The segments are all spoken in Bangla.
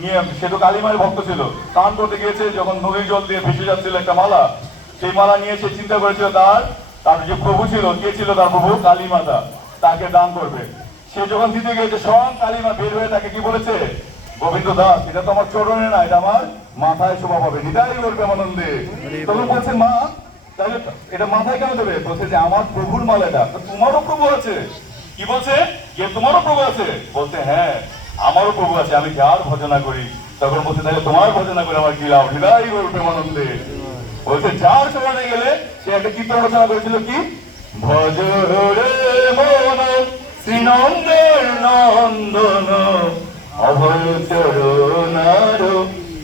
নিয়ে সে তো কালীমায়ের ভক্ত ছিল। স্নান করতে গিয়েছে, যখন নদীর জল দিয়ে ভেসে যাচ্ছিল একটা মালা। সেই মালা নিয়ে সে চিন্তা করেছিল তার তার যে প্রভু ছিল, কে ছিল তার প্রভু? কালী মাতা তাকে দান করবে। সে যখন দিতে গিয়েছে, স্বয়ং কালীমা বের হয়ে তাকে কি বলেছে? গোবিন্দ দাস, এটা তো আমার চরণে না, এটা আমার মাথায় শোভা পাবে। নিতাই বলবে আনন্দে তখন বলছেন মা, তাহলে এটা মাথায় কেন দেবে? বলছে যে, আমার প্রভুর মালা এটা তো তোমারও প্রভু আছে। কি বলছে? যে তোমারও প্রভু আছে। বলতে হ্যাঁ আমারও প্রভু আছে, আমি যার ভজনা করি তখন বলছে, তাহলে তোমার ভজনা করে আমার কি লাভ হৃদয় বলবে আনন্দে বলছে, যার চরণে গেলে সে একটা কীর্তন রচনা করেছিল কি? ভজ মন, শ্রীনন্দের নন্দন, অভয়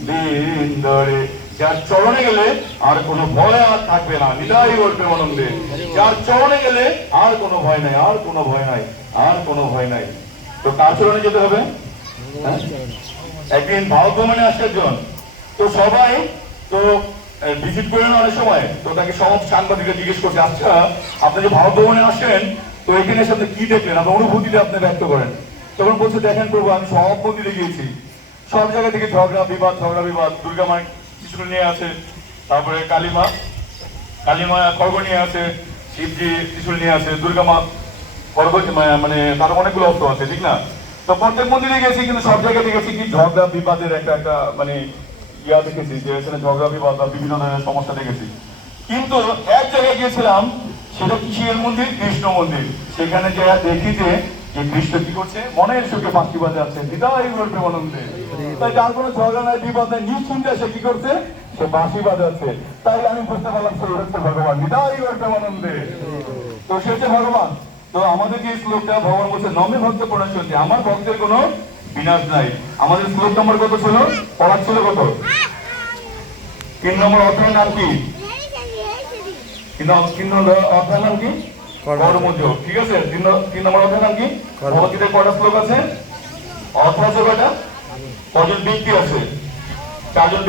বিন্দরে। যার চরণে গেলে আর কোনো ভয় আর থাকবে না নিদাই বলবে আনন্দে যার চরণে গেলে আর কোনো ভয় নাই, আর কোনো ভয় নাই, আর কোনো ভয় নাই। তো কার চরণে যেতে হবে? একদিন ভারত ভ্রমণে আসছে একজন তো সবাই তো ভিজিট করেন অনেক সময়। তো তাকে সমস্ত সাংবাদিকরা জিজ্ঞেস করছে আচ্ছা আপনি যে ভারত ভ্রমণে আসেন, তো এখানে আপনি কি দেখলেন? আপনার অনুভূতিটা আপনি ব্যক্ত করেন। তখন বলছে, দেখেন প্রভু, আমি সব মন্দিরে গিয়েছি। সব জায়গা থেকে ঝগড়া, বিবাদ ঝগড়া, বিবাদ। দুর্গা মা কিছু নিয়ে আছে, তারপরে কালীমা কালীমা খড়গ নিয়ে আছে, শিবজি ত্রিশূল নিয়ে আছে, দুর্গা মা খড়গ মানে তার অনেকগুলো অস্ত্র আছে, ঠিক না? তো প্রত্যেক মন্দিরে গেছি, কিন্তু সব জায়গায় দেখেছি কি ঝগড়া, বিবাদের একটা একটা মানে ইয়া দেখেছি, যে এখানে ঝগড়া, বিবাদ বা বিভিন্ন ধরনের সমস্যা দেখেছি। কিন্তু এক জায়গায় গিয়েছিলাম, সেটা কিসের মন্দির? কৃষ্ণ মন্দির। সেখানে যে দেখি যে যে কৃষ্ণ কি করছে, মনের সুখে বাঁশি বাজাচ্ছে, হৃদয় করবে আনন্দে। তাই যার কোনো ঝগড়া নাই বিপদ নাই, নিশ্চিন্তে সে কি করছে? সে বাঁশি বাজাচ্ছে। তাই আমি বুঝতে পারলাম, সে হচ্ছে ভগবান, হৃদয় করবে আনন্দে। তো সে হচ্ছে ভগবান। তো আমাদের যে শ্লোকটা ভগবান বলছে নমে ভক্ত পড়া চলছে আমার ভক্তের কোনো বিনাশ নাই। আমাদের শ্লোক নম্বর কত ছিল? পড়ার ছিল কত? তিন নম্বর অধ্যায়ের নাম কি? তিন নম্বর- তিন নাম কি? কর্মযোগ। ঠিক আছে? তিন নম্বর অধ্যায়ের নাম কি? ভগবদ্গীতায় কয়টা শ্লোক আছে? অর্থ আছে কজন ব্যক্তি আছে? চারজন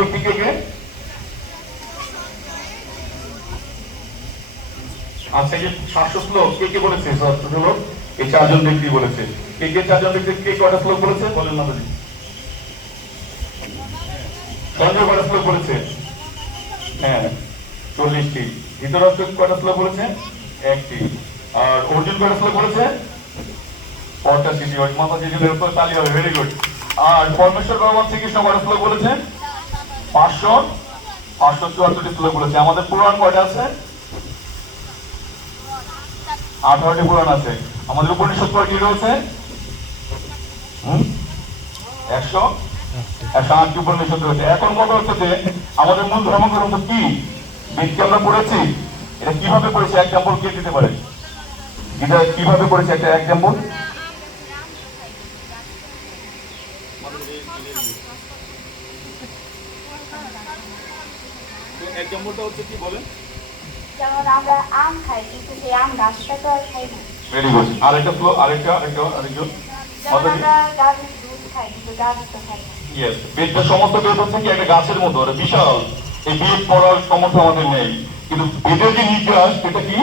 কে কে আচ্ছা যে সাতশো শ্লোক কে কে বলেছে? সাতশো শ্লোক এই চারজন ব্যক্তি বলেছে। কে কে চারজন ব্যক্তি কে কয়টা শ্লোক বলেছে? বলেন না বলি কয়টা শ্লোক বলেছে? হ্যাঁ চল্লিশটি। ধৃতরাষ্ট্র কয়টা শ্লোক বলেছে? একটি। আর অর্জুন কয়টা শ্লোক বলেছে? পঞ্চাশটি ওই মাতা জিজুদের উপর তালি হবে। ভেরি গুড আর পরমেশ্বর ভগবান শ্রীকৃষ্ণ কয়টা শ্লোক বলেছে? পাঁচশো। পাঁচশো চুয়াত্তরটি শ্লোক বলেছে। আমাদের পুরাণ কয়টা আছে? আঠারোটি পুরাণ আছে। আমাদের উপনিষদ কয় কি রয়েছে? একশো? একশো আটটি উপনিষদ রয়েছে? এখন কথা হচ্ছে যে, আমাদের মূল ধর্মগ্রন্থ কি? বেদকে আমরা পড়েছি? এটা কীভাবে পড়েছে? এক্সাম্পল কে দিতে পারে? গীতা কীভাবে পড়েছে? একটা এক্সাম্পল এক্সাম্পলটা হচ্ছে কি বলেন? যেমন আমরা আম খাই কিন্তু সেই আম গাছটা তো আর খাই না। ভেরি গুড আরেকটা ফ্লো আরেকটা আরেকটা আরেকজন ইয়েস বেদটা সমস্ত বেদ হচ্ছে কি একটা গাছের মতো বিশাল। এই বেদ পড়ার সমর্থ আমাদের নেই। কিন্তু বেদের যে নির্যাস সেটা কি?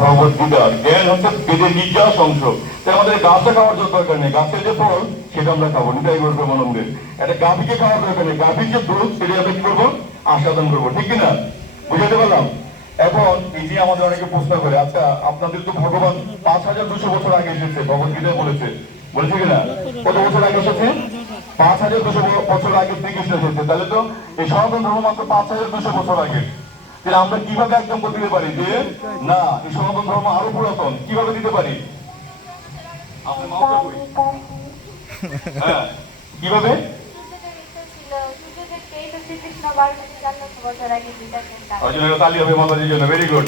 ভগবদ্গীতা জ্ঞান হচ্ছে বেদের নির্যাস অংশ। তাই আমাদের গাছটা খাওয়ার জন্য দরকার নেই গাছের যে ফল সেটা আমরা খাব নিতাই করব আনন্দের একটা গাভীকে খাওয়ার দরকার নেই। গাভীর যে দুধ সেটা আমরা কি করব? আস্বাদন করব। ঠিক কিনা? বুঝাতে পারলাম? এখন এই যে আমাদের অনেকে প্রশ্ন করে আচ্ছা আপনাদের তো ভগবান পাঁচ হাজার দুশো বছর আগে এসেছে। ভগবদ্গীতায় বলেছে? বলেছে কিনা কত বছর আগে এসেছে? পাঁচ হাজার দুশো বছর আগে শ্রীকৃষ্ণ এসেছে। তাহলে তো এই সনাতন ধর্ম মাত্র পাঁচ হাজার দুশো বছর আগে। তাহলে আমরা কীভাবে একদম করে দিতে পারি যে না এই সনাতন ধর্ম আরও পুরাতন কীভাবে দিতে পারি? আমরা হ্যাঁ কীভাবে সূর্য দেখতে এই তো শ্রীকৃষ্ণ বারো হাজার চার লক্ষ বছর আগে চিন্তা ওই জন্য তালি হবে মাতাজির জন্য ভেরি গুড